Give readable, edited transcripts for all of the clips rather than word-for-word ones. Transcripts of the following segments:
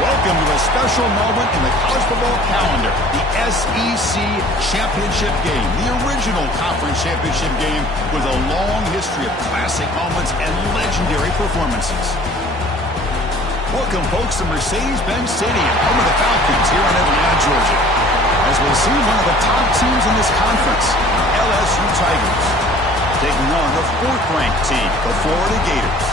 Welcome to a special moment in the college football calendar, the SEC Championship Game, the original conference championship game with a long history of classic moments and legendary performances. Welcome, folks, to Mercedes-Benz Stadium, home of the Falcons here in Atlanta, Georgia, as we'll see one of the top teams in this conference, LSU Tigers, taking on the fourth-ranked team, the Florida Gators.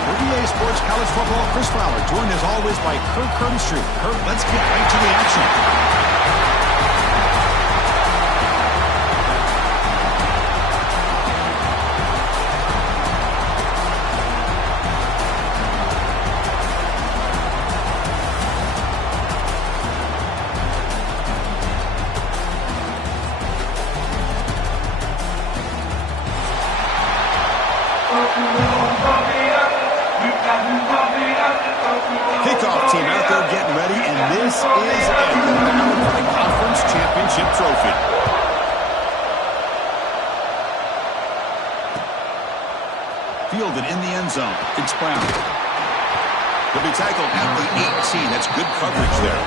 For EA Sports College Football, Chris Fowler, joined as always by Kirk Herbstreit. Kirk, let's get right to the action. Kickoff team out there getting ready, and this is it. The battle for the conference championship trophy. Fielded in the end zone. It's Brown. He'll be tackled at the 18. That's good coverage there.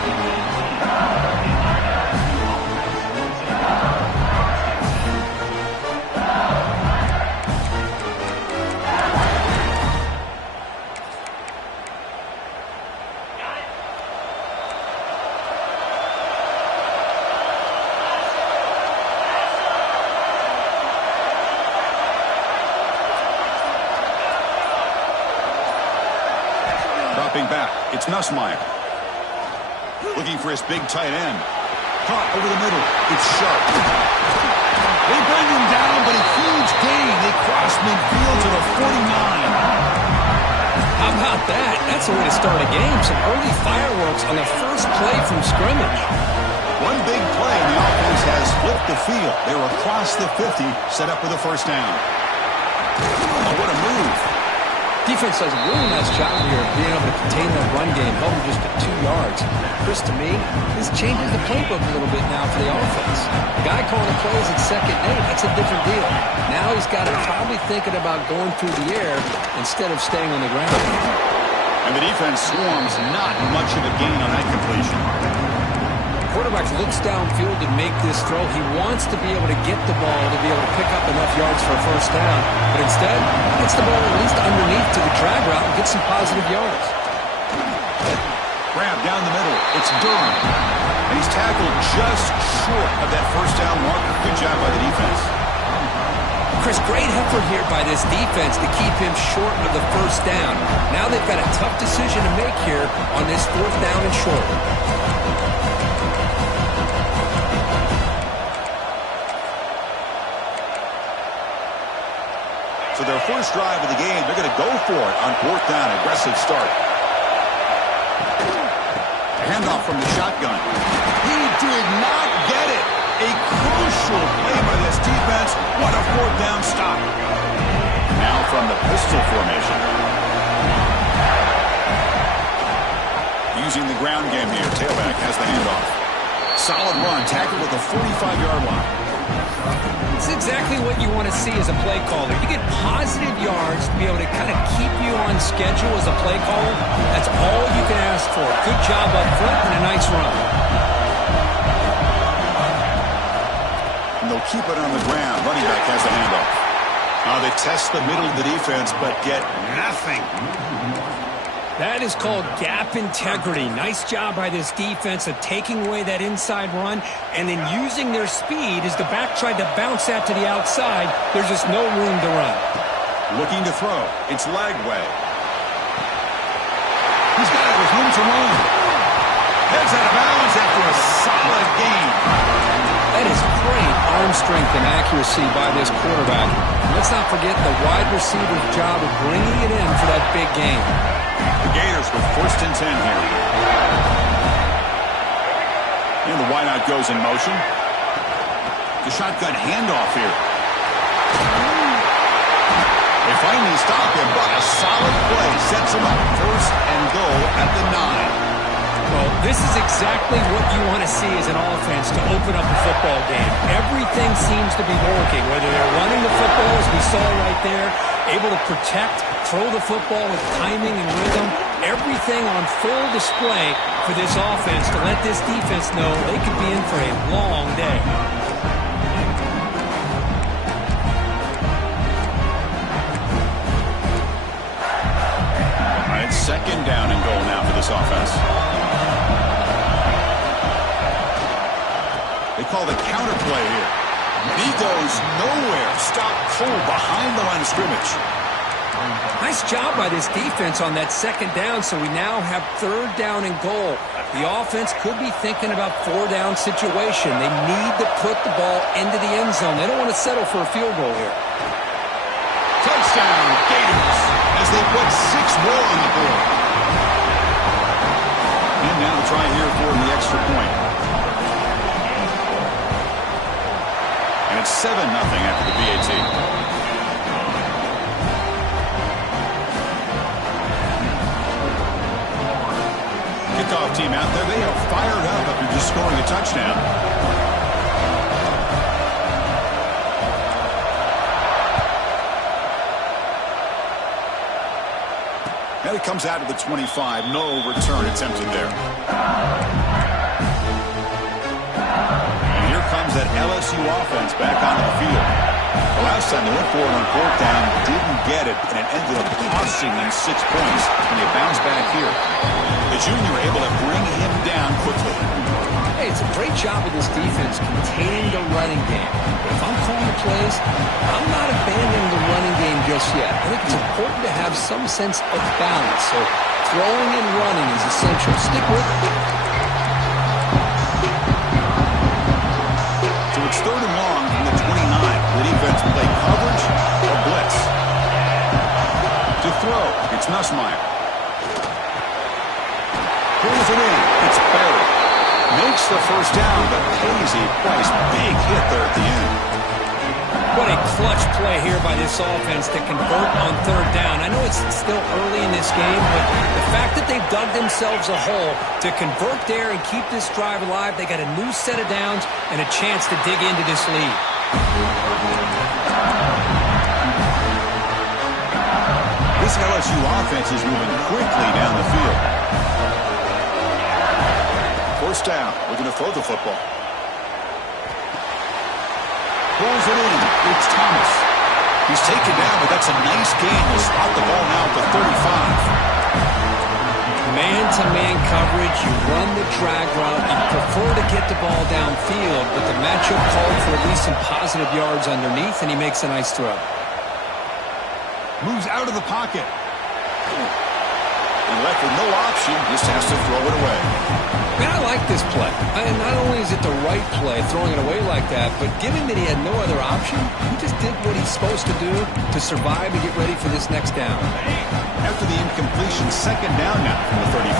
Dropping back, it's Nussmeier. Looking for his big tight end. Caught over the middle. It's Sharp. They bring him down, but a huge gain. They cross midfield to the 49. How about that? That's the way to start a game. Some early fireworks on the first play from scrimmage. One big play, and the offense has flipped the field. They were across the 50, set up with a first down. Oh, what a move. Defense does a really nice job here of being able to contain that run game, held him just at 2 yards. Chris, to me, this changes the playbook a little bit now for the offense. The guy calling the plays at 2nd and 8, that's a different deal. Now he's got to probably thinking about going through the air instead of staying on the ground. And the defense swarms, not much of a gain on that completion. Quarterback looks downfield to make this throw. He wants to be able to get the ball to be able to pick up enough yards for a first down. But instead, he gets the ball at least underneath to the drag route and gets some positive yards. Grab down the middle. It's Durham. And he's tackled just short of that first down marker. Good job by the defense. Chris, great effort here by this defense to keep him short of the first down. Now they've got a tough decision to make here on this 4th down and short. So their first drive of the game, they're going to go for it on 4th down. Aggressive start. Handoff from the shotgun. He did not get it. A crucial play by this defense. What a 4th down stop. Now from the pistol formation. Using the ground game here. Tailback has the handoff. Solid run. Tackled at the 45-yard line. It's exactly what you want to see as a play caller. You get positive yards to be able to kind of keep you on schedule as a play caller. That's all you can ask for. Good job up front and a nice run. And they'll keep it on the ground. Running back has the handoff. They test the middle of the defense, but get nothing. That is called gap integrity. Nice job by this defense of taking away that inside run and then using their speed as the back tried to bounce that to the outside. There's just no room to run. Looking to throw. It's Lagway. He's got it with room to run. Heads out of bounds after a solid gain. That is great arm strength and accuracy by this quarterback. Let's not forget the wide receiver's job of bringing it in for that big gain. The Gators with 1st and 10 here. And the wideout goes in motion. The shotgun handoff here. They finally stop him, but a solid play sets him up 1st and goal at the 9. Well, this is exactly what you want to see as an offense to open up a football game. Everything seems to be working, whether they're running the football, as we saw right there, able to protect, throw the football with timing and rhythm. Everything on full display for this offense to let this defense know they could be in for a long day. All right, 2nd down and goal now for this offense. They call the counter play here. He goes nowhere. Stop cold behind the line of scrimmage. Nice job by this defense on that 2nd down, so we now have 3rd down and goal. The offense could be thinking about 4 down situation. They need to put the ball into the end zone. They don't want to settle for a field goal here. Touchdown, Gators, as they put 6 more on the board. And now to try here for the extra point. And it's 7-0 after the BAT. Kickoff team out there. They are fired up after just scoring a touchdown. And it comes out to the 25. No return attempted there. And here comes that LSU offense back onto the field. The last time they went for it on 4th down, didn't get it, and it ended up costing them 6 points. And they bounce back here. The junior able to bring him down quickly. Hey, it's a great job of this defense containing the running game. But if I'm calling the plays, I'm not abandoning the running game just yet. I think it's important to have some sense of balance. So throwing and running is essential. Stick with it. So it's 3rd and long from the 29. The defense play coverage or blitz. To throw, it's Nussmeier. Pulls it in. It's Barry. Makes the 1st down, but pays a price. Big hit there at the end. What a clutch play here by this offense to convert on 3rd down. I know it's still early in this game, but the fact that they've dug themselves a hole to convert there and keep this drive alive, they got a new set of downs and a chance to dig into this lead. This LSU offense is moving quickly down the field. 1st down. Looking to throw the football. Pulls it in. It's Thomas. He's taken down, but that's a nice gain. He'll spot the ball now at the 35. man-to-man coverage, you run the drag route, you prefer to get the ball downfield, but the matchup called for at least some positive yards underneath, and he makes a nice throw. Moves out of the pocket. And left with no option, just has to throw it away. Man, I like this play. And not only is it the right play, throwing it away like that, but given that he had no other option, he just did what he's supposed to do to survive and get ready for this next down. After the incompletion, second down now from the 35.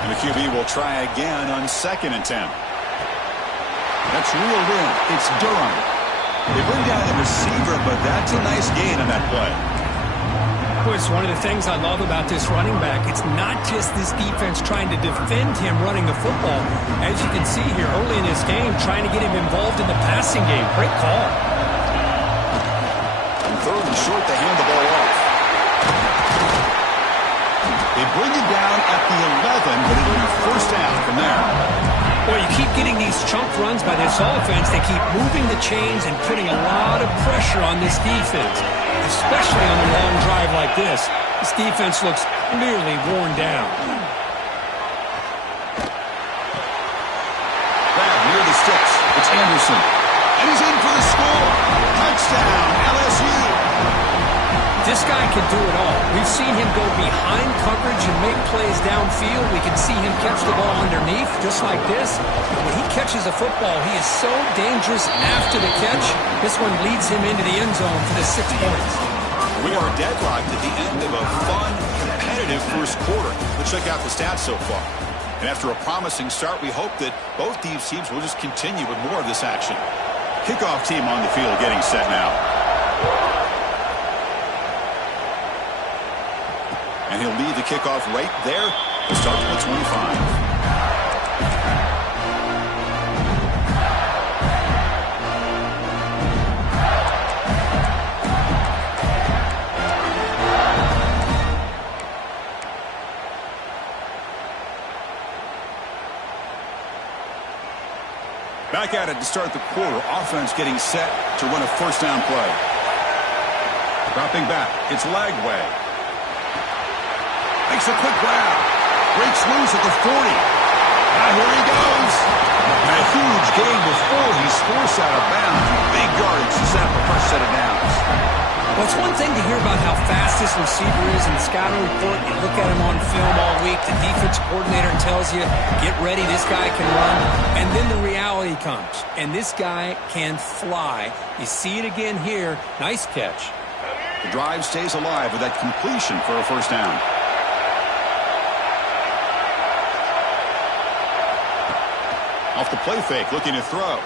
And the QB will try again on 2nd and 10. That's reeled in. It's Durham. They bring down the receiver, but that's a nice gain on that play. It's one of the things I love about this running back. It's not just this defense trying to defend him running the football. As you can see here early in this game, trying to get him involved in the passing game. Great call. And 3rd and short, they hand the ball off. They bring it down at the 11, but it'll be 1st down from there. Boy, you keep getting these chunk runs by this offense. They keep moving the chains and putting a lot of pressure on this defense, especially on a long drive like this. This defense looks clearly worn down. Grab near the sticks. It's Anderson. And he's in for the score. Touchdown, LSU. This guy can do it all. We've seen him go behind coverage and make plays downfield. We can see him catch the ball underneath, just like this. And when he catches a football, he is so dangerous after the catch. This one leads him into the end zone for the 6 points. We are deadlocked at the end of a fun, competitive first quarter. Let's check out the stats so far. And after a promising start, we hope that both these teams will just continue with more of this action. Kickoff team on the field getting set now. And he'll lead the kickoff right there to start from the 25. Back at it to start the quarter. Offense getting set to run a 1st down play. Dropping back. It's Lagway. Makes a quick grab. Breaks loose at the 40. And here he goes. And a huge gain before he's forced out of bounds. Big yardage to set up the first set of downs. Well, it's one thing to hear about how fast this receiver is in the scouting report. You look at him on film all week. The defense coordinator tells you, get ready, this guy can run. And then the reality comes. And this guy can fly. You see it again here. Nice catch. The drive stays alive with that completion for a 1st down. Off the play fake, looking to throw.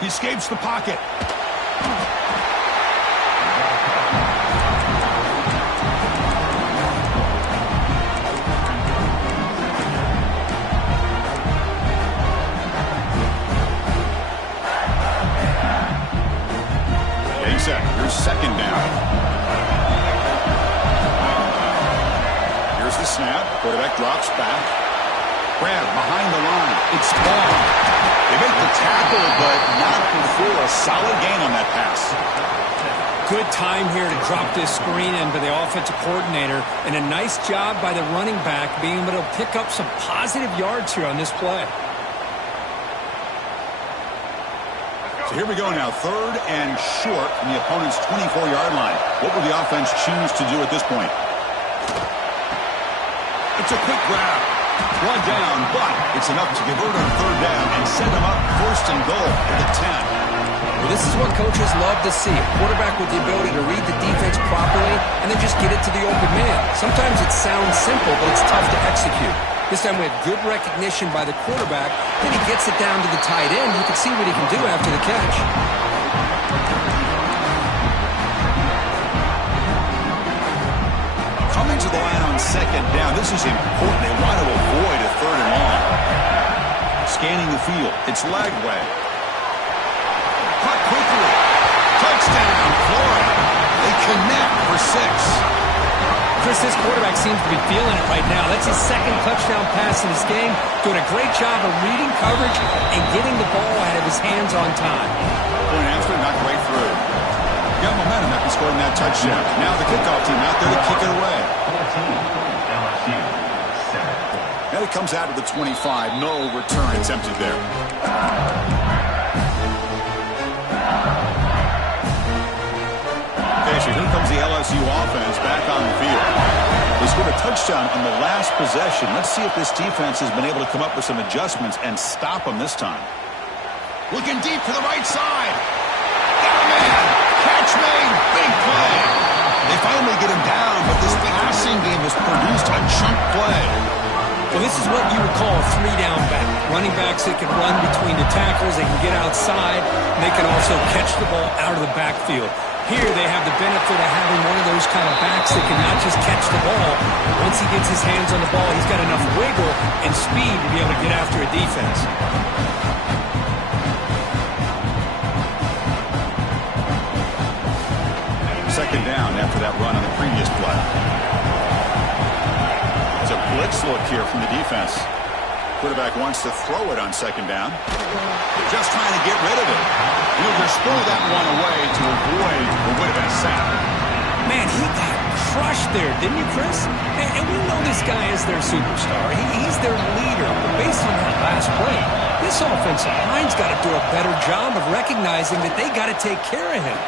He escapes the pocket. Getting set. Here's 2nd down. Here's the snap. Quarterback drops back. Grab behind the line. It's gone. They make the tackle, but not before a solid gain on that pass. Good time here to drop this screen in by the offensive coordinator, and a nice job by the running back being able to pick up some positive yards here on this play. So here we go now, 3rd and short from the opponent's 24-yard line. What will the offense choose to do at this point? It's a quick grab. One down, but it's enough to convert on 3rd down and set them up 1st and goal at the 10. Well, this is what coaches love to see. A quarterback with the ability to read the defense properly and then just get it to the open man. Sometimes it sounds simple, but it's tough to execute. This time we have good recognition by the quarterback. Then he gets it down to the tight end. You can see what he can do after the catch. Coming to the line on 2nd down. This is important. They want to avoid a 3rd and long. Scanning the field. It's Lagway. Cut quickly. Touchdown, Florida. They connect for 6. Chris, this quarterback seems to be feeling it right now. That's his 2nd touchdown pass in this game. Doing a great job of reading coverage and getting the ball out of his hands on time. Going after, not right through. Got momentum after scoring that touchdown. Now the kickoff team out there to kick it away. And it comes out of the 25. No return attempted there. Okay, so here comes the LSU offense back on the field. They scored a touchdown on the last possession. Let's see if this defense has been able to come up with some adjustments and stop them this time. Looking deep to the right side. Got a man. Catch made. Big play. They finally get him down, but this passing game has produced a chunk play. Well, this is what you would call a three-down back. Running backs that can run between the tackles, they can get outside, and they can also catch the ball out of the backfield. Here they have the benefit of having one of those kind of backs that can not just catch the ball. Once he gets his hands on the ball, he's got enough wiggle and speed to be able to get after a defense. Second down after that run on the previous play. It's a blitz look here from the defense. Quarterback wants to throw it on second down. They're just trying to get rid of it. He'll just throw that one away to avoid what would have been a sack. Man, he got crushed there, didn't you, Chris? And we know this guy is their superstar. He's their leader. But based on that last play, this offensive line's got to do a better job of recognizing that they got to take care of him.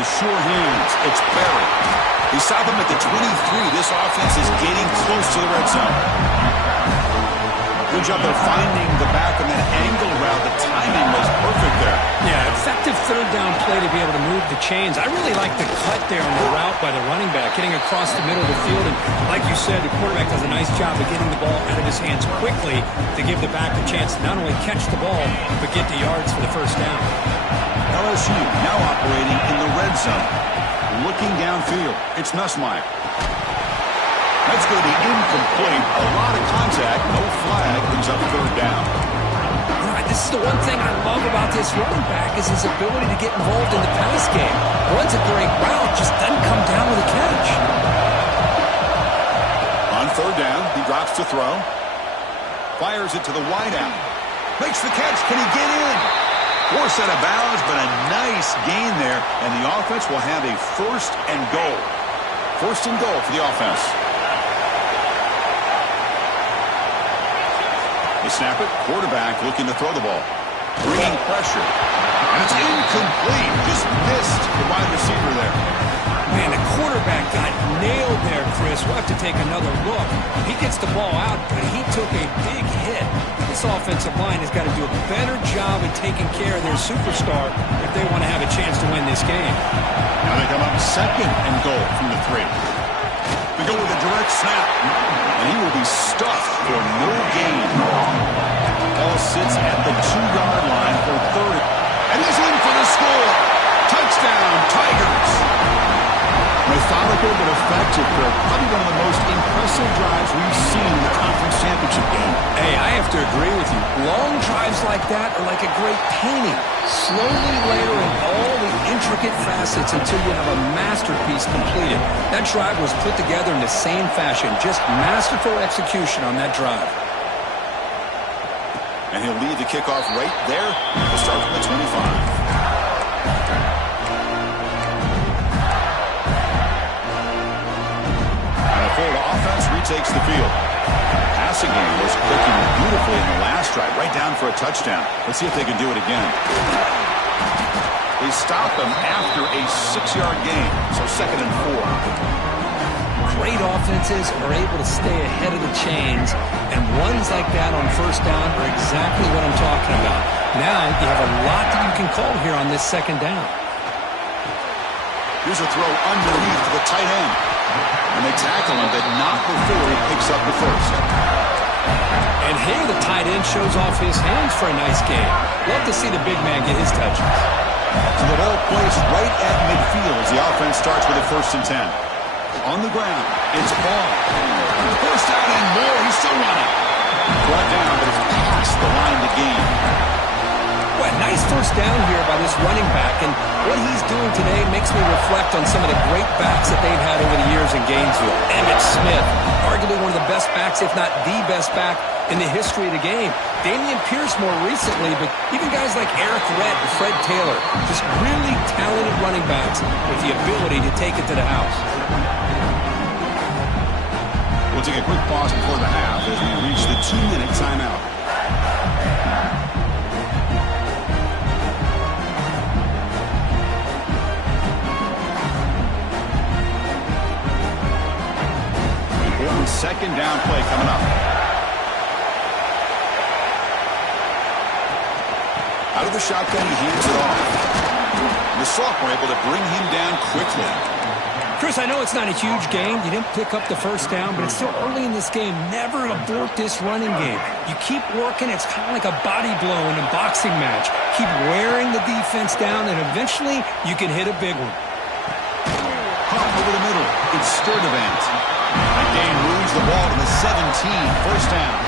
The sure hands, it's Barry. They stop him at the 23. This offense is getting close to the red zone. Good job of finding the back on that angle route. The timing was perfect there. Yeah, effective third down play to be able to move the chains. I really like the cut there on the route by the running back, getting across the middle of the field. And like you said, the quarterback does a nice job of getting the ball out of his hands quickly to give the back a chance to not only catch the ball, but get the yards for the first down. LSU now operating in the red zone. Looking downfield, it's Nussmeier. That's going to be incomplete. A lot of contact, no flag, brings up third down. All right, this is the one thing I love about this running back is his ability to get involved in the pass game. Runs a great route, just doesn't come down with a catch. On third down, he drops to throw. Fires it to the wideout. Makes the catch. Can he get in? Forced out of bounds, but a nice gain there. And the offense will have a first and goal. First and goal for the offense. They snap it. Quarterback looking to throw the ball. Bringing pressure. And it's incomplete. Just missed the wide receiver there. Man, the quarterback got nailed there, Chris. We'll have to take another look. He gets the ball out, but he took a big hit. This offensive line has got to do a better job of taking care of their superstar if they want to have a chance to win this game. Now they come up second and goal from the 3. We go with a direct snap, and he will be stuffed for no gain. Ball sits at the 2-yard line for third. And he's in for the score. Touchdown, Tigers. Methodical but effective, Kirk. Probably one of the most impressive drives we've seen in the conference championship game. Hey, I have to agree with you. Long drives like that are like a great painting. Slowly layer in all the intricate facets until you have a masterpiece completed. That drive was put together in the same fashion. Just masterful execution on that drive. And he'll lead the kickoff right there. We'll start from the 25. Florida offense retakes the field. Passing game was clicking beautifully in the last drive, right down for a touchdown. Let's see if they can do it again. They stop them after a 6-yard gain, so second and 4. Great offenses are able to stay ahead of the chains, and runs like that on first down are exactly what I'm talking about. Now you have a lot that you can call here on this second down. Here's a throw underneath to the tight end. And they tackle him, but not before he picks up the first. And here the tight end shows off his hands for a nice game. Love to see the big man get his touches. So the ball placed right at midfield as the offense starts with a 1st and 10. On the ground, it's Ball. First down and more, he's still running. Brought down, but it's past the line to gain. What, nice first first down here by this running back, and what he's doing today makes me reflect on some of the great backs that they've had over the years in Gainesville. Emmitt Smith, arguably one of the best backs, if not the best back in the history of the game. Damian Pierce more recently, but even guys like Eric Rett and Fred Taylor, just really talented running backs with the ability to take it to the house. We'll take a quick pause before the half as we reach the 2-minute timeout. Important second down play coming up. Out of the shotgun, he hands it off. The sophomore able to bring him down quickly. Chris, I know it's not a huge gain. You didn't pick up the first down, but it's still early in this game. Never abort this running game. You keep working. It's kind of like a body blow in a boxing match. Keep wearing the defense down, and eventually you can hit a big one. Caught over the middle. It's Sturdivant. That game moves the ball to the 17. First down.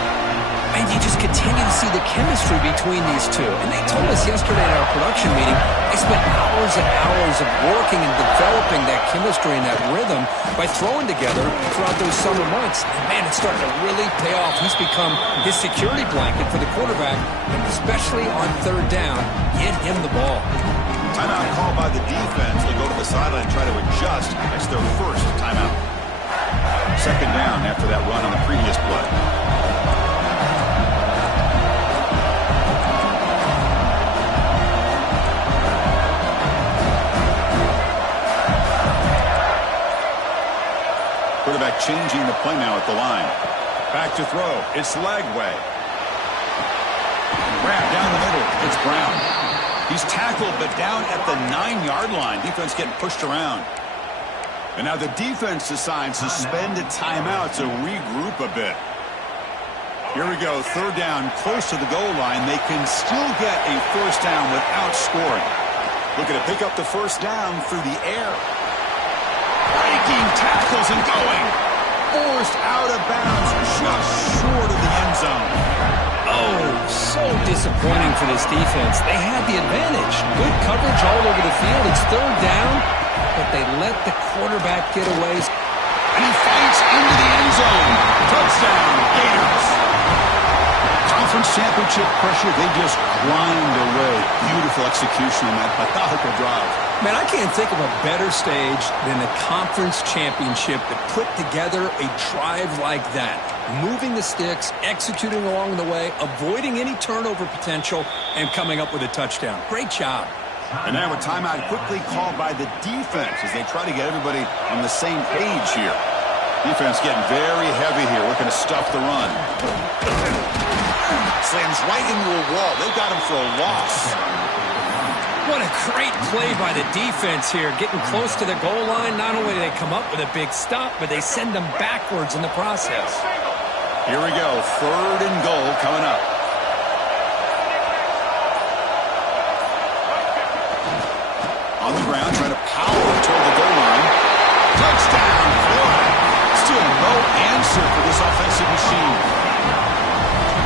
And you just continue to see the chemistry between these two. And they told us yesterday in our production meeting, they spent hours and hours of working and developing that chemistry and that rhythm by throwing together throughout those summer months. And man, it's starting to really pay off. He's become his security blanket for the quarterback, and especially on third down, get him the ball. Timeout called by the defense. They'll go to the sideline and try to adjust. That's their first timeout. Second down after that run on the previous play. Quarterback changing the play now at the line. Back to throw. It's Lagway. Wrap down the middle. It's Brown. He's tackled, but down at the 9-yard line. Defense getting pushed around. And now the defense decides to spend a timeout to regroup a bit. Here we go. Third down, close to the goal line. They can still get a first down without scoring. Looking to pick up the first down through the air. Breaking tackles and going. Forced out of bounds just short of the end zone. Oh, so disappointing for this defense. They had the advantage. Good coverage all over the field. It's third down, but they let the quarterback get away. And he fights into the end zone. Touchdown, Gators. Conference championship pressure, they just grind away. Beautiful execution on that methodical drive. Man, I can't think of a better stage than the conference championship to put together a drive like that. Moving the sticks, executing along the way, avoiding any turnover potential, and coming up with a touchdown. Great job. And now a timeout quickly called by the defense as they try to get everybody on the same page here. Defense getting very heavy here, looking to stuff the run. Slams right into a wall. They got him for a loss. What a great play by the defense here. Getting close to the goal line, not only do they come up with a big stop, but they send them backwards in the process. Here we go. Third and goal coming up. On the ground, trying to power toward the goal line. Touchdown, Florida. Still no answer for this offensive machine.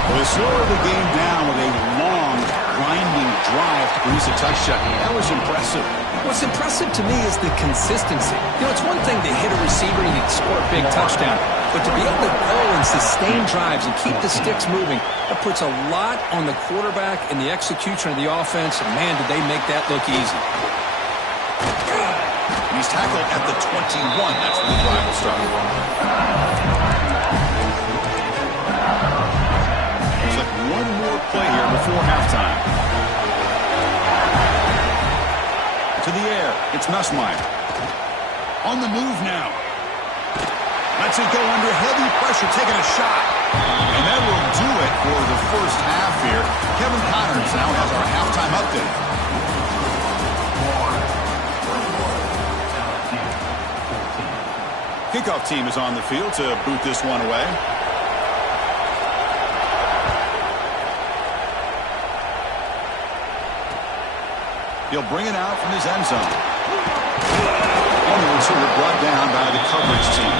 Well, they slowed the game down with a long, grinding drive to produce a touchdown. That was impressive. What's impressive to me is the consistency. You know, it's one thing to hit a receiver and you score a big touchdown, but to be able to go and sustain drives and keep the sticks moving, that puts a lot on the quarterback and the execution of the offense, and man, did they make that look easy. He's tackled at the 21. That's where the drive will start. Looks like one more play here before halftime. To the air. It's Nussmeier. On the move now. Lets it go under heavy pressure, taking a shot. And that will do it for the first half here. Kevin Connors now has our halftime update. Kickoff team is on the field to boot this one away. He'll bring it out from his end zone. And the receiver brought down by the coverage team.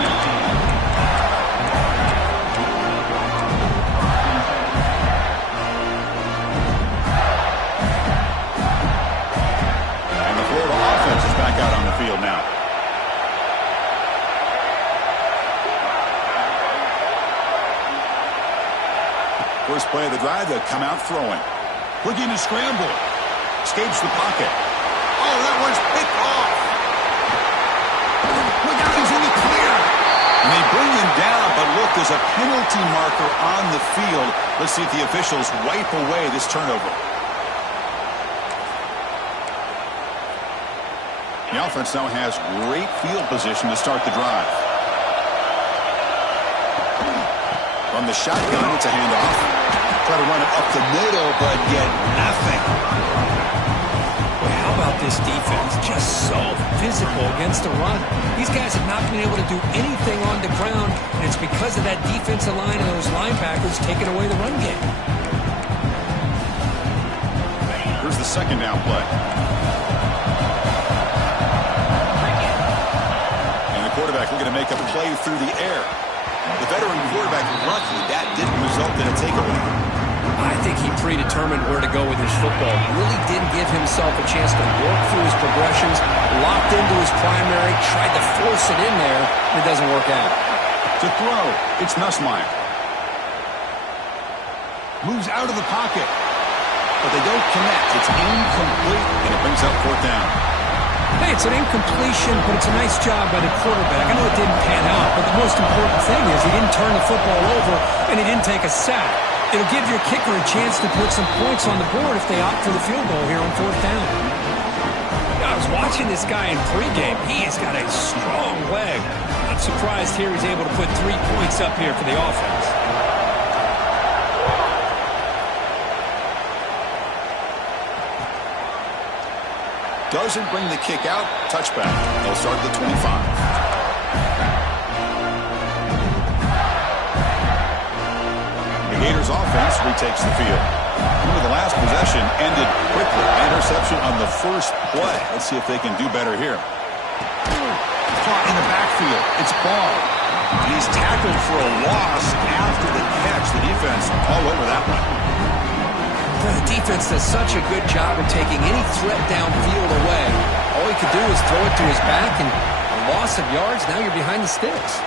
First play of the drive, they'll come out throwing. Looking to scramble. Escapes the pocket. Oh, that one's picked off. Look out, he's in the clear. And they bring him down, but look, there's a penalty marker on the field. Let's see if the officials wipe away this turnover. The offense now has great field position to start the drive. From the shotgun, it's a handoff. Try to run it up the middle, but get nothing. Well, how about this defense? Just so physical against the run. These guys have not been able to do anything on the ground, and it's because of that defensive line and those linebackers taking away the run game. Here's the second down play. And the quarterback looking to make a play through the air. The veteran quarterback, luckily, that didn't result in a takeaway. I think he predetermined where to go with his football. Really didn't give himself a chance to work through his progressions, locked into his primary, tried to force it in there, and it doesn't work out. To throw, it's Ncaa. Moves out of the pocket, but they don't connect. It's incomplete, and it brings up fourth down. Hey, it's an incompletion, but it's a nice job by the quarterback. I know it didn't pan out, but the most important thing is he didn't turn the football over, and he didn't take a sack. It'll give your kicker a chance to put some points on the board if they opt for the field goal here on fourth down. I was watching this guy in pregame. He has got a strong leg. Not surprised here he's able to put 3 points up here for the offense. Doesn't bring the kick out. Touchback. They'll start at the 25. The Gators offense retakes the field. Remember, the last possession ended quickly. Interception on the first play. Let's see if they can do better here. Caught in the backfield. It's Ball. And he's tackled for a loss after the catch. The defense all over that one. The defense does such a good job of taking any threat downfield away. All he could do is throw it to his back, and a loss of yards, now you're behind the sticks.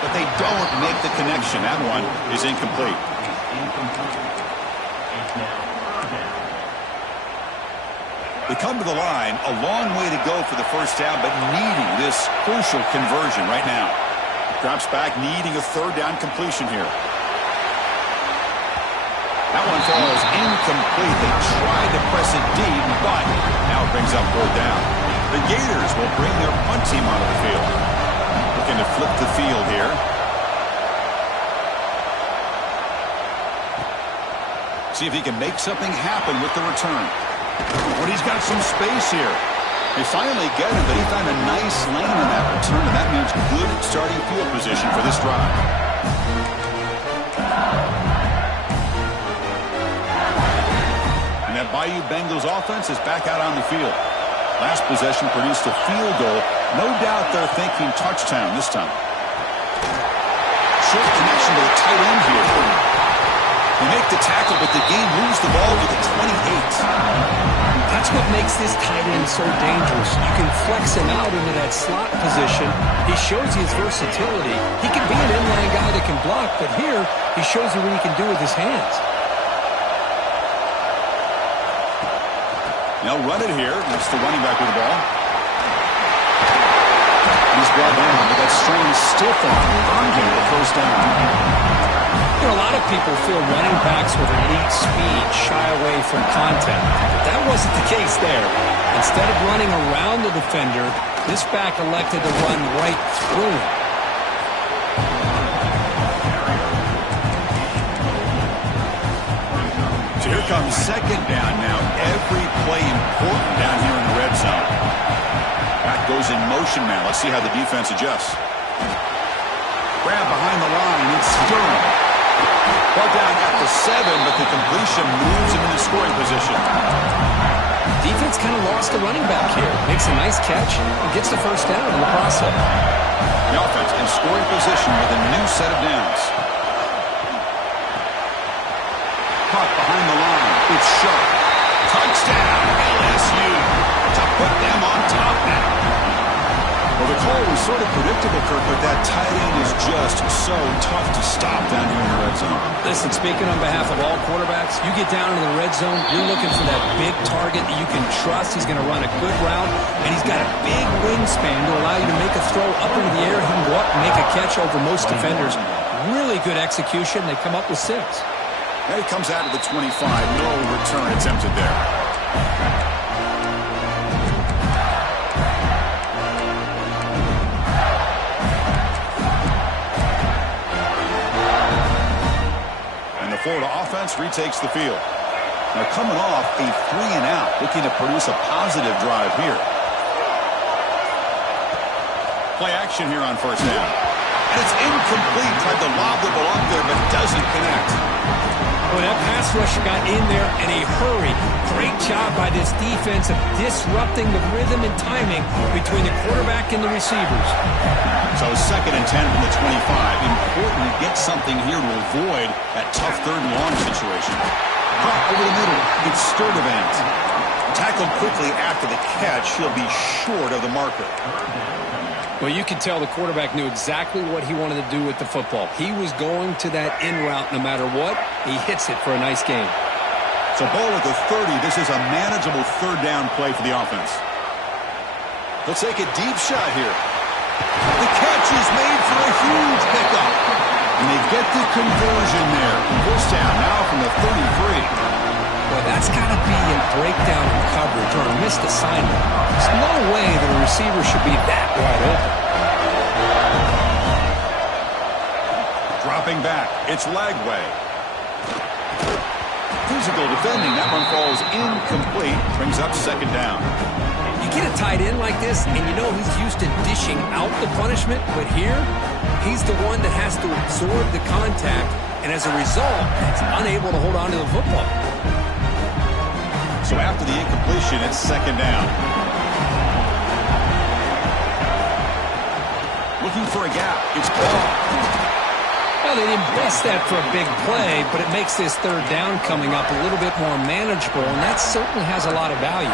But they don't make the connection. That one is incomplete. They come to the line, a long way to go for the first down, but needing this crucial conversion right now. Drops back, needing a third down completion here. That one falls incomplete. They tried to press it deep, but now it brings up fourth down. The Gators will bring their punt team onto the field. Looking to flip the field here. See if he can make something happen with the return. But he's got some space here. They finally get him, but he found a nice lane in that return, and that means good starting field position for this drive. And that Bayou Bengals offense is back out on the field. Last possession produced a field goal. No doubt they're thinking touchdown this time. Short connection to the tight end here. They make the tackle, but the game moves the ball to the 28. That's what makes this tight end so dangerous. You can flex him out into that slot position. He shows you his versatility. He can be an inline guy that can block, but here he shows you what he can do with his hands. Now run it here. That's the running back with the ball. He's brought in with that strong stiff arm. Earned him the first down. You know, a lot of people feel running backs with elite speed shy away from contact. But that wasn't the case there. Instead of running around the defender, this back elected to run right through him. So here comes second down now. Every play important down here in the red zone. That goes in motion now. Let's see how the defense adjusts. Grab behind the line. It's Sterling. Ball down at the 7, but the completion moves him into scoring position. Defense kind of lost the running back here. Makes a nice catch and gets the first down in the process. The offense in scoring position with a new set of downs. Caught behind the line. It's Sharp. Touchdown, LSU. To put them on top now. Well, the call was sort of predictable, Kirk, but that tight end is just so tough to stop down here in the red zone. Listen, speaking on behalf of all quarterbacks, you get down into the red zone, you're looking for that big target that you can trust. He's going to run a good route, and he's got a big wingspan to allow you to make a throw up into the air. He can go up and make a catch over most defenders. Really good execution. They come up with 6. And he comes out of the 25. No return attempted there. Florida offense retakes the field. Now coming off a 3-and-out, looking to produce a positive drive here. Play action here on first down. And it's incomplete. Tried to lob the ball up there, but doesn't connect. Well, that pass rush got in there in a hurry. Great job by this defense of disrupting the rhythm and timing between the quarterback and the receivers. So 2nd and 10 from the 25. Important to get something here to avoid that tough 3rd and long situation. Caught over the middle. It's Sturdivant. Tackled quickly after the catch. He'll be short of the marker. Well, you can tell the quarterback knew exactly what he wanted to do with the football. He was going to that in route no matter what. He hits it for a nice gain. So ball at the 30. This is a manageable 3rd down play for the offense. They'll take a deep shot here. The catch is made for a huge pickup. And they get the conversion there. First down now from the 33. Well, that's got to be a breakdown in coverage or a missed assignment. There's no way that a receiver should be that wide open. Dropping back. It's Lagway. Physical defending. That one falls incomplete. Brings up 2nd down. You get a tight end like this, and you know he's used to dishing out the punishment, but here, he's the one that has to absorb the contact, and as a result, he's unable to hold on to the football. So after the incompletion, it's 2nd down. Looking for a gap. It's Ball. Well, they didn't bust that for a big play, but it makes this 3rd down coming up a little bit more manageable, and that certainly has a lot of value.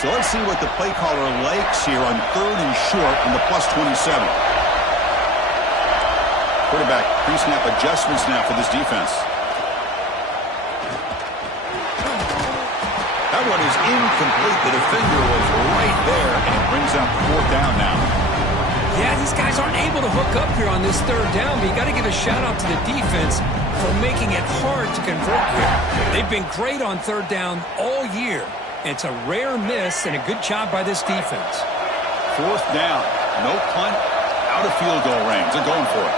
So let's see what the play caller likes here on 3rd and short from the +27. Quarterback pre-snap adjustments now for this defense. That one is incomplete. The defender was right there, and it brings up 4th down now. Yeah, these guys aren't able to hook up here on this 3rd down, but you got to give a shout-out to the defense for making it hard to convert here. They've been great on 3rd down all year. It's a rare miss and a good job by this defense. 4th down. No punt. Out of field goal range. They're going for it.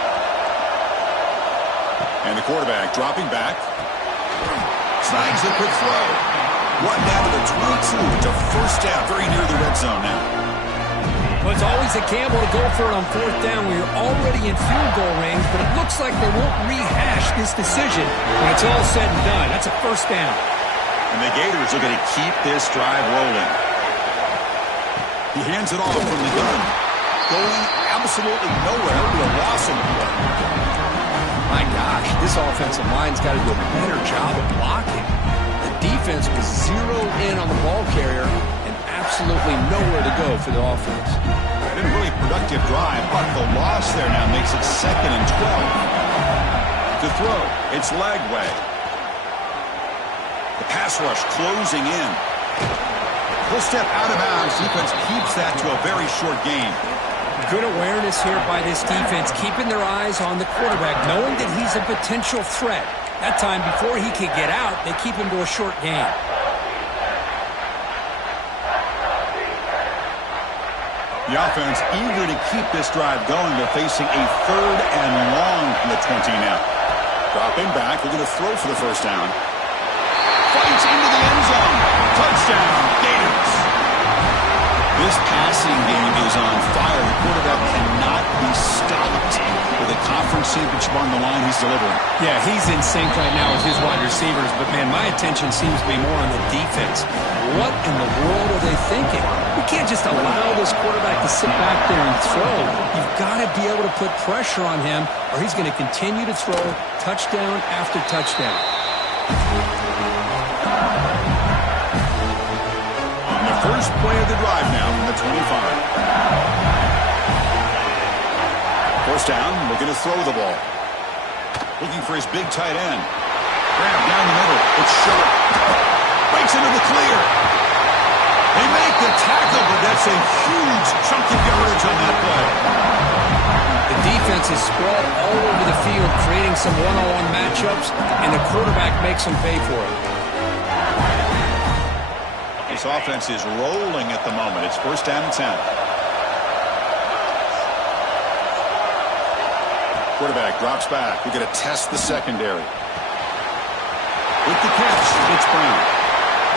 And the quarterback dropping back. Snags the quick throw. Run down to the 22 to first down. Very near the red zone now. Well, it's always a gamble to go for it on 4th down when you're already in field goal range, but it looks like they won't rehash this decision when it's all said and done. That's a first down. And the Gators are going to keep this drive rolling. He hands it off from the gun. Going absolutely nowhere. It'll be a loss in the play. My gosh, this offensive line's got to do a better job of blocking. The defense was zeroed in on the ball carrier and absolutely nowhere to go for the offense. Been a really productive drive, but the loss there now makes it 2nd and 12. To throw, it's Lagway. The pass rush closing in. Full step out of bounds. Defense keeps that to a very short gain. Good awareness here by this defense, keeping their eyes on the quarterback, knowing that he's a potential threat. That time, before he could get out, they keep him to a short gain. The offense eager to keep this drive going. They're facing a 3rd and long from the 20 now. Dropping back. They're going to throw for the first down. Fights into the end zone. Touchdown, Gators. This passing game is on fire. The quarterback cannot be stopped with a conference championship on the line, he's delivering. Yeah, he's in sync right now with his wide receivers, but, man, my attention seems to be more on the defense. What in the world are they thinking? You can't just allow this quarterback to sit back there and throw. You've got to be able to put pressure on him, or he's going to continue to throw touchdown after touchdown. On the first play of the drive now from the 25. First down, looking to throw the ball. Looking for his big tight end. Grab down the middle. It's short. Breaks into the clear. They make the tackle, but that's a huge chunk of yardage on that play. The defense is spread all over the field, creating some one-on-one matchups, and the quarterback makes them pay for it. This offense is rolling at the moment. It's first down and 10. Quarterback drops back. We're going to test the secondary. With the catch, it's Brown.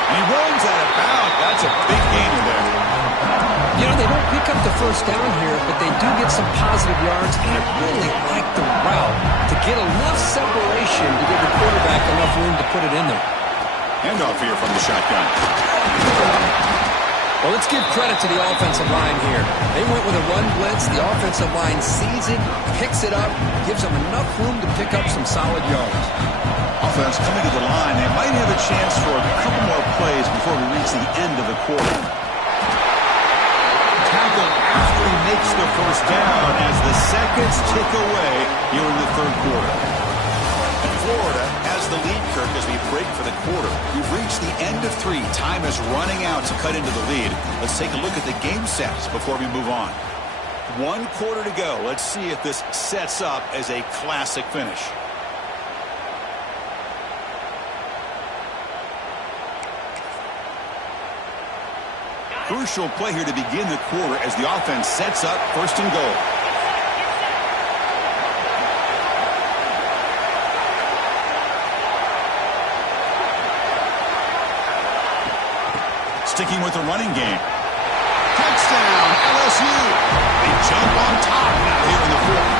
And he runs out of bounds. That's a big gainer there. You know, they don't pick up the first down here, but they do get some positive yards, and I really like the route to get enough separation to give the quarterback enough room to put it in there. Handoff here from the shotgun. Well, let's give credit to the offensive line here. They went with a run blitz. The offensive line sees it, picks it up, gives them enough room to pick up some solid yards. Offense coming to the line. They might have a chance for a couple more plays before we reach the end of the quarter. Tackle after he makes the first down as the seconds tick away here in the third quarter. Florida has the lead, Kirk, as we break for the quarter. We've reached the end of 3. Time is running out to cut into the lead. Let's take a look at the game stats before we move on. 1 quarter to go. Let's see if this sets up as a classic finish. Crucial play here to begin the quarter as the offense sets up first and goal. Sticking with the running game. Touchdown, LSU. They jump on top now here in the fourth.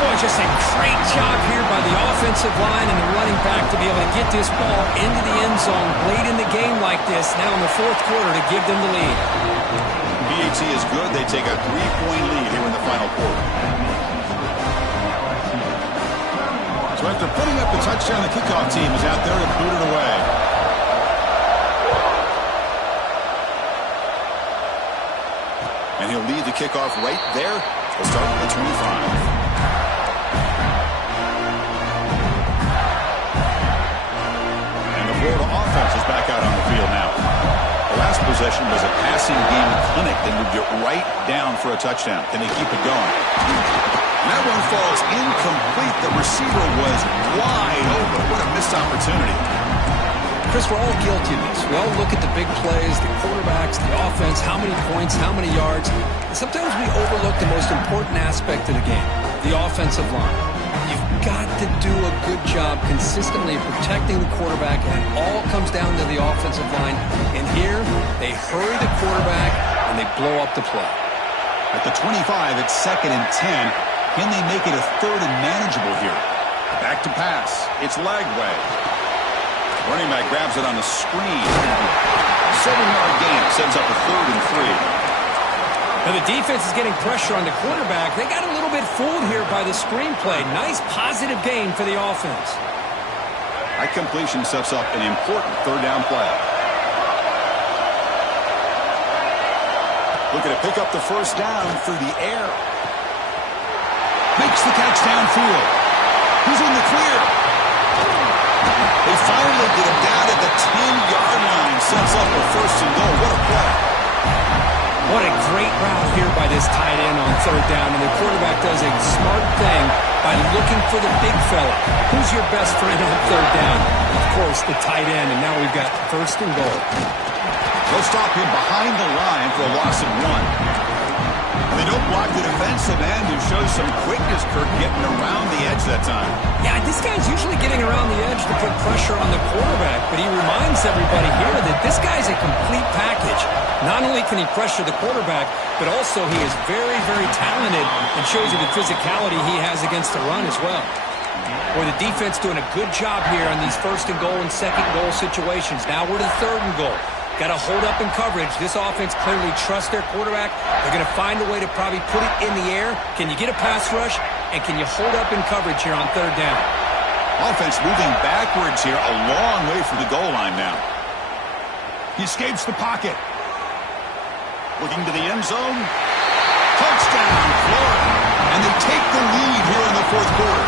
Boy, just a great job here by the offensive line and the running back to be able to get this ball into the end zone late in the game like this, now in the fourth quarter, to give them the lead. BAT is good. They take a 3-point lead here in the final quarter. So after putting up the touchdown, the kickoff team is out there to boot it away. And he'll lead the kickoff right there. We'll start with the 25. And the Florida offense is back out on the field now. The last possession was a passing game clinic. They moved it right down for a touchdown. Can they keep it going? And that one falls incomplete. The receiver was wide open. What a missed opportunity. Chris, we're all guilty of this. We all look at the big plays, the quarterbacks, the offense, how many points, how many yards. And sometimes we overlook the most important aspect of the game, the offensive line. You've got to do a good job consistently protecting the quarterback, and it all comes down to the offensive line. And here, they hurry the quarterback, and they blow up the play. At the 25, it's 2nd and 10. Can they make it a 3rd and manageable here? Back to pass. It's Lagway. Running back grabs it on the screen. 7-yard gain sends up a 3rd and 3. Now the defense is getting pressure on the quarterback. They got a little bit fooled here by the screenplay. Nice positive gain for the offense. That completion sets up an important 3rd down play. Looking to pick up the first down through the air. Makes the catch downfield. He's in the clear. They finally get him down at the 10-yard line. Sets up a 1st and goal. What a play. What a great route here by this tight end on 3rd down. And the quarterback does a smart thing by looking for the big fella. Who's your best friend on 3rd down? Of course, the tight end. And now we've got 1st and goal. They'll stop him behind the line for a loss of 1. They don't block the defense defensive end who shows some quickness, Kirk, getting around the edge that time. Yeah, this guy's usually getting around the edge to put pressure on the quarterback, but he reminds everybody here that this guy's a complete package. Not only can he pressure the quarterback, but also he is very, very talented and shows you the physicality he has against the run as well. Boy, the defense doing a good job here on these first and goal and second goal situations. Now we're to the third and goal. Got to hold up in coverage. This offense clearly trusts their quarterback. They're going to find a way to probably put it in the air. Can you get a pass rush? And can you hold up in coverage here on third down? Offense moving backwards here, a long way from the goal line now. He escapes the pocket. Looking to the end zone. Touchdown, Florida. And they take the lead here in the fourth quarter.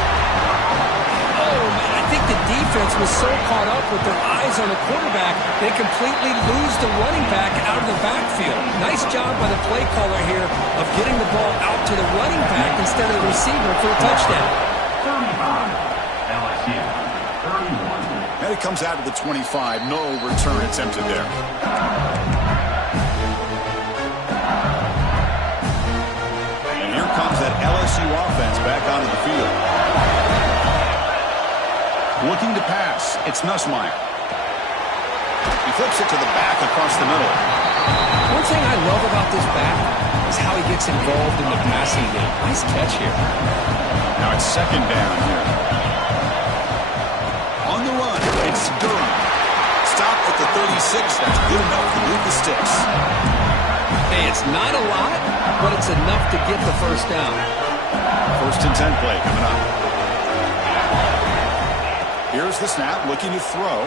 Oh, man, I think the defense was so caught up with their eyes on the quarterback, they completely lose the running back out of the backfield. Nice job by the play caller here of getting the ball out to the running back instead of the receiver for a touchdown. 35, LSU, 31. And it comes out of the 25. No return attempted there. And here comes that LSU offense back onto the field. Looking to pass. It's Nussmeier. He flips it to the back across the middle. One thing I love about this back is how he gets involved in the passing game. Nice catch here. Now it's second down here. On the run, it's Durham. Stopped at the 36. That's good enough to move the sticks. Hey, it's not a lot, but it's enough to get the first down. First and 10 play coming up. Here's the snap, looking to throw.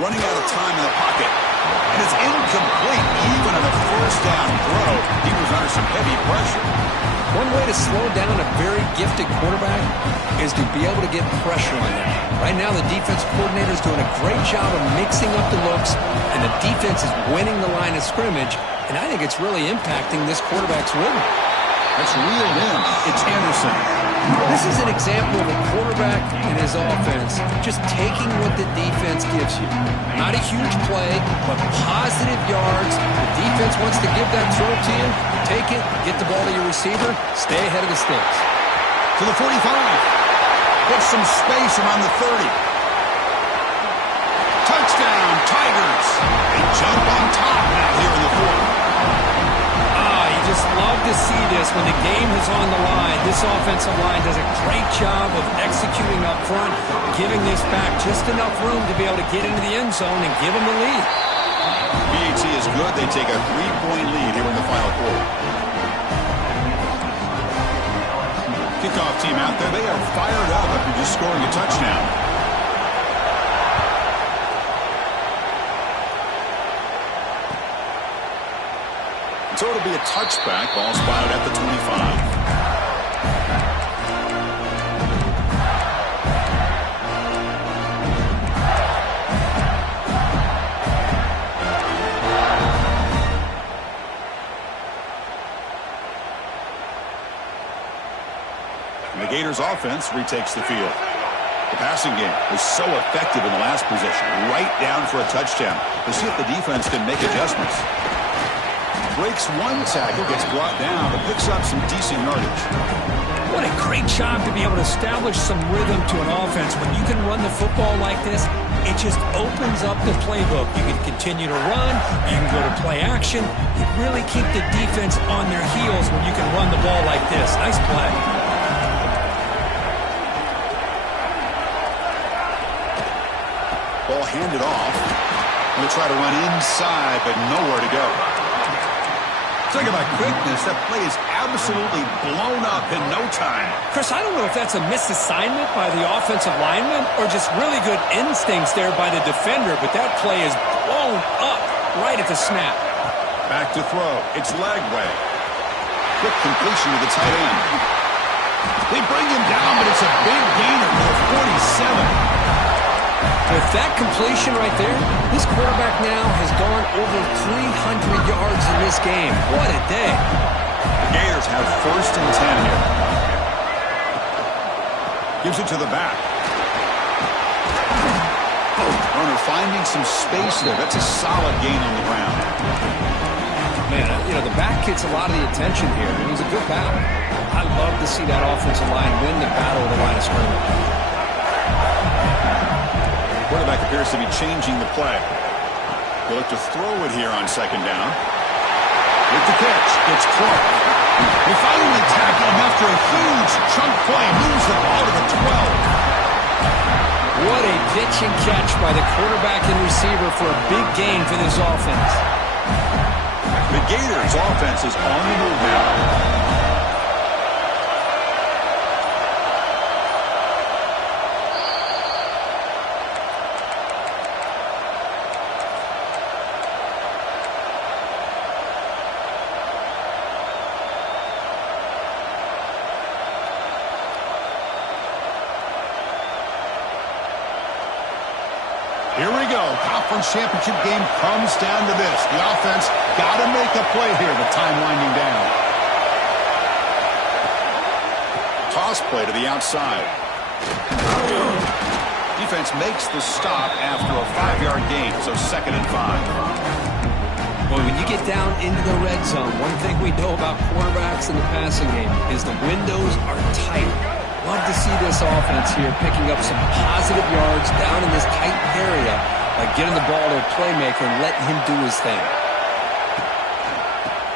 Running out of time in the pocket. And it's incomplete, even on the first down throw. He was under some heavy pressure. One way to slow down a very gifted quarterback is to be able to get pressure on him. Right now, the defense coordinator is doing a great job of mixing up the looks, and the defense is winning the line of scrimmage, and I think it's really impacting this quarterback's rhythm. That's reeled in. It's Anderson. This is an example of a quarterback and his offense just taking what the defense gives you. Not a huge play, but positive yards. The defense wants to give that throw to you. Take it, get the ball to your receiver, stay ahead of the sticks. To the 45. Gets some space around the 30. Touchdown, Tigers. They jump on top now here in the fourth. Just love to see this when the game is on the line. This offensive line does a great job of executing up front, giving this back just enough room to be able to get into the end zone and give them the lead. BAT is good. They take a 3-point lead here in the final quarter. Kickoff team out there. They are fired up after just scoring a touchdown. So it'll be a touchback. Ball spotted at the 25. And the Gators offense retakes the field. The passing game was so effective in the last possession. Right down for a touchdown. To see if the defense can make adjustments. Breaks one tackle, gets brought down, but picks up some decent yardage. What a great job to be able to establish some rhythm to an offense. When you can run the football like this, it just opens up the playbook. You can continue to run, you can go to play action. You really keep the defense on their heels when you can run the ball like this. Nice play. Ball handed off. Going to try to run inside, but nowhere to go. Talk about quickness. That play is absolutely blown up in no time. Chris, I don't know if that's a misassignment by the offensive lineman or just really good instincts there by the defender, but that play is blown up right at the snap. Back to throw. It's Lagway. Quick completion to the tight end. They bring him down, but it's a big gainer for the 47. With that completion right there, this quarterback now has gone over 300 yards in this game. What a day. The Gators have first and 10 here. Gives it to the back. Runner finding some space there. That's a solid gain on the ground. Man, the back gets a lot of the attention here. It was a good battle. I love to see that offensive line win the battle of the line of scrimmage. Quarterback appears to be changing the play. He'll look to throw it here on second down. With the catch, it's Clark. They finally tackle him after a huge chunk play. Moves the ball to the 12. What a pitch and catch by the quarterback and receiver for a big gain for this offense. The Gators' offense is on the move now. Here we go. Conference championship game comes down to this. The offense got to make a play here. The time winding down. Toss play to the outside. Defense makes the stop after a 5-yard gain, so 2nd and 5. Well, when you get down into the red zone, one thing we know about quarterbacks in the passing game is the windows are tight. Love to see this offense here picking up some positive yards down in this tight area by getting the ball to a playmaker and letting him do his thing.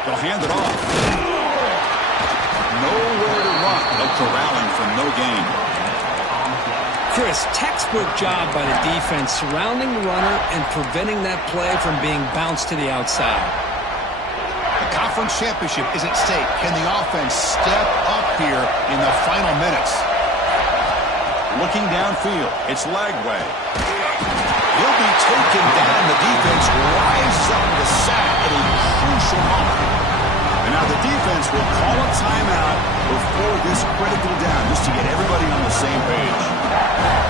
They'll hand it off. Nowhere to run. No corralling for no gain. Chris, textbook job by the defense surrounding the runner and preventing that play from being bounced to the outside. The conference championship is at stake. Can the offense step up here in the final minutes? Looking downfield, it's Lagway. He'll be taken down. The defense rises up to the sack at a crucial moment. And now the defense will call a timeout before this critical down, just to get everybody on the same page.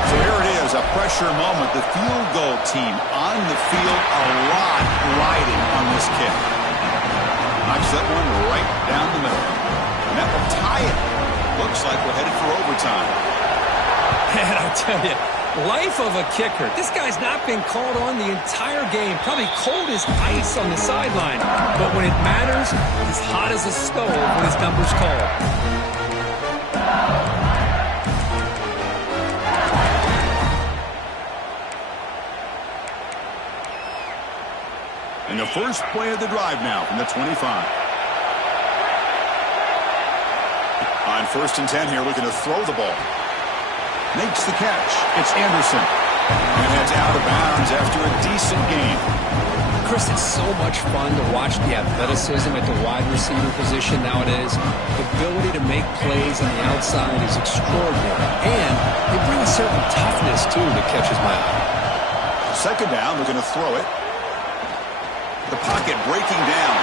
So here it is, a pressure moment. The field goal team on the field, a lot riding on this kick. Knocks that one right down the middle. And that will tie it. Looks like we're headed for overtime. And I tell you, life of a kicker. This guy's not been called on the entire game. Probably cold as ice on the sideline. But when it matters, he's hot as a stove when his number's called. And the first play of the drive now from the 25. On 1st and 10 here, looking to throw the ball. Makes the catch. It's Anderson. And heads out of bounds after a decent gain. Chris, it's so much fun to watch the athleticism at the wide receiver position nowadays. The ability to make plays on the outside is extraordinary. And they bring a certain toughness, too, that catches my eye. 2nd down, looking to throw it. The pocket breaking down.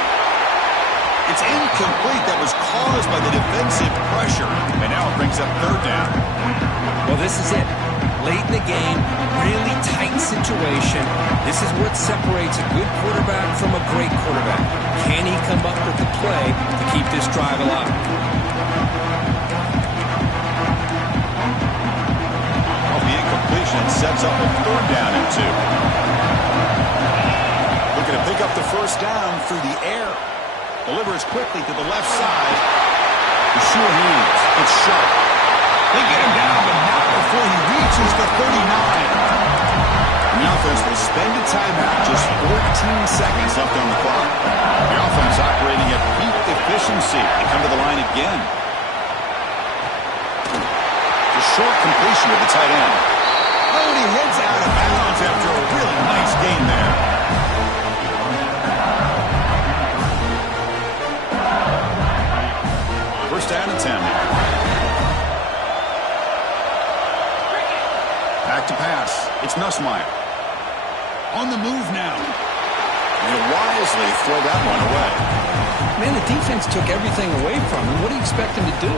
It's incomplete. That was caused by the defensive pressure. And now it brings up 3rd down. Well, this is it. Late in the game, really tight situation. This is what separates a good quarterback from a great quarterback. Can he come up with the play to keep this drive alive? Well, the incompletion sets up a 3rd down and 2. Looking to pick up the 1st down through the air. Delivers quickly to the left side. The sure hands. It's Sharp. They get him down, but not before he reaches the 39. The offense will spend a timeout, just 14 seconds left on the clock. The offense operating at peak efficiency. They come to the line again. A short completion with the tight end. Oh, and he heads out of bounds after a really nice gain there. First down and 10 now. Back to pass. It's Nussmeier. On the move now. And he'll wisely throw that one away. Man, the defense took everything away from him. What do you expect him to do?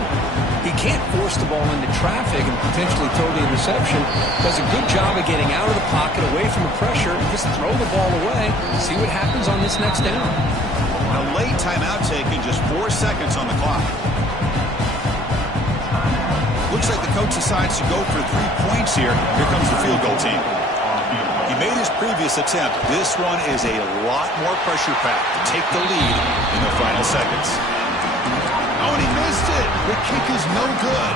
He can't force the ball into traffic and potentially throw the interception. Does a good job of getting out of the pocket, away from the pressure, just throw the ball away. See what happens on this next down. A late timeout taken, just 4 seconds on the clock. Looks like the coach decides to go for 3 points here. Here comes the field goal team. He made his previous attempt. This one is a lot more pressure packed to take the lead in the final seconds. Oh, and he missed it. The kick is no good.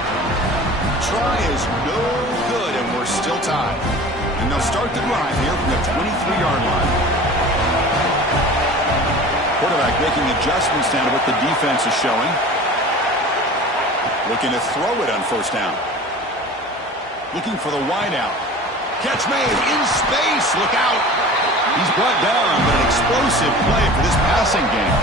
Try is no good, and we're still tied. And they'll start the drive here from the 23-yard line. Quarterback making adjustments down to what the defense is showing. Looking to throw it on first down. Looking for the wideout. Catch made in space. Look out. He's brought down, but an explosive play for this passing game.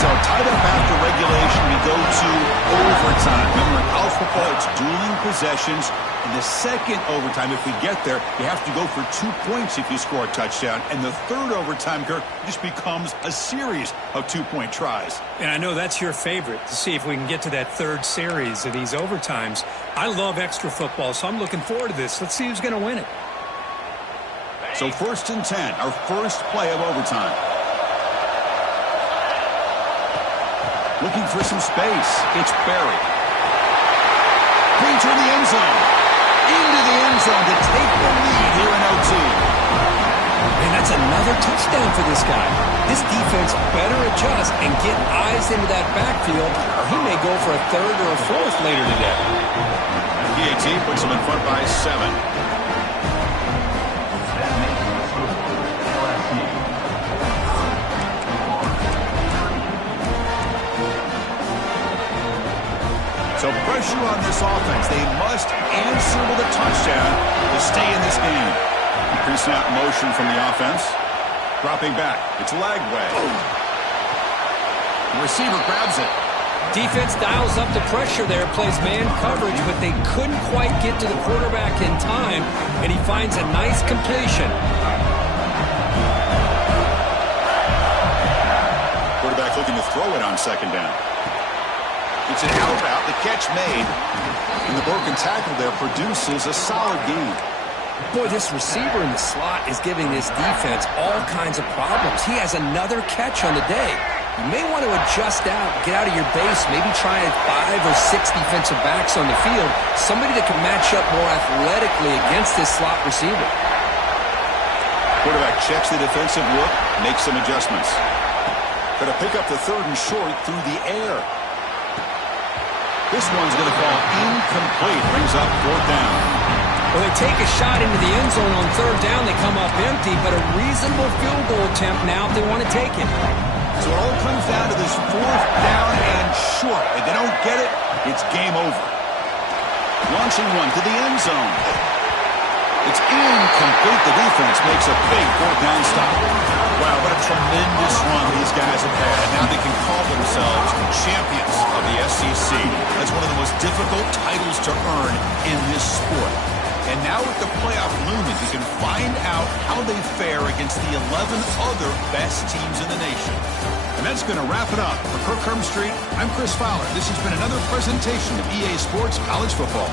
So tied up after regulation, we go to overtime. Remember, in college football, it's dueling possessions. In the second overtime, if we get there, you have to go for 2 points if you score a touchdown. And the third overtime, Kirk, just becomes a series of 2-point tries. And I know that's your favorite, to see if we can get to that third series of these overtimes. I love extra football, so I'm looking forward to this. Let's see who's going to win it. So 1st and 10, our first play of overtime. Looking for some space. It's Barry. Clean to the end zone. Into the end zone to take the lead here in OT. And that's another touchdown for this guy. This defense better adjust and get eyes into that backfield, or he may go for a third or a fourth later today. PAT puts him in front by 7. So pressure on this offense. They must answer with a touchdown to stay in this game. Pre-snap motion from the offense. Dropping back. It's Lagway. The receiver grabs it. Defense dials up the pressure there, plays man coverage, but they couldn't quite get to the quarterback in time, and he finds a nice completion. Quarterback looking to throw it on second down. It's an out route, the catch made, and the broken tackle there produces a solid gain. Boy, this receiver in the slot is giving this defense all kinds of problems. He has another catch on the day. You may want to adjust out, get out of your base, maybe try 5 or 6 defensive backs on the field, somebody that can match up more athletically against this slot receiver. Quarterback checks the defensive look, makes some adjustments. Going to pick up the 3rd and short through the air. This one's going to fall incomplete. Brings up 4th down. Well, they take a shot into the end zone on 3rd down. They come up empty, but a reasonable field goal attempt now if they want to take it. So it all comes down to this 4th down and short. If they don't get it, it's game over. Launching one to the end zone. It's incomplete. The defense makes a big 4th down stop. Wow, what a tremendous run these guys have had. Now they can call themselves champions of the SEC. That's one of the most difficult titles to earn in this sport. And now with the playoff looming, you can find out how they fare against the 11 other best teams in the nation. And that's going to wrap it up. For Kirk Street, I'm Chris Fowler. This has been another presentation of EA Sports College Football.